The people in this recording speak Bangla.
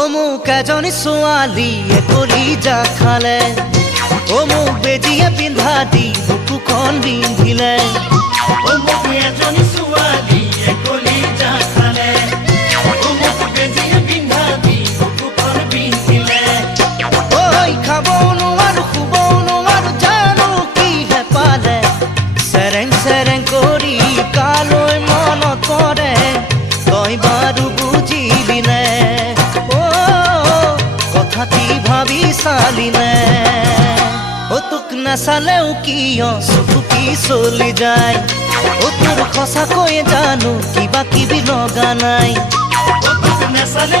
অমুক এজনী ছোৱালীয়ে কলিজা খালে, অমুক বেজিয়ে পিন্ধা দি বুকুখন বিন্ধিলে। অমুক এজনী ছোৱালীয়ে কলিজা খালে, অমুক বেজিয়ে পিন্ধা দি বুকুখন বিন্ধিলে। ঐ খাবও নোৱাৰো শুবও নোৱাৰো জানো কিহে পালে, চেৰেং চেৰেং কৰি কালৈ মনত পৰে তই বাৰু বুজিলি নে? কথাটি ভাবি চালি নে? তোক নাচালেও কিয় চকুকি চলি যায়, তোৰ সঁচাকৈ জানো কিবা কিবি লগা নাই। তোক নাচালে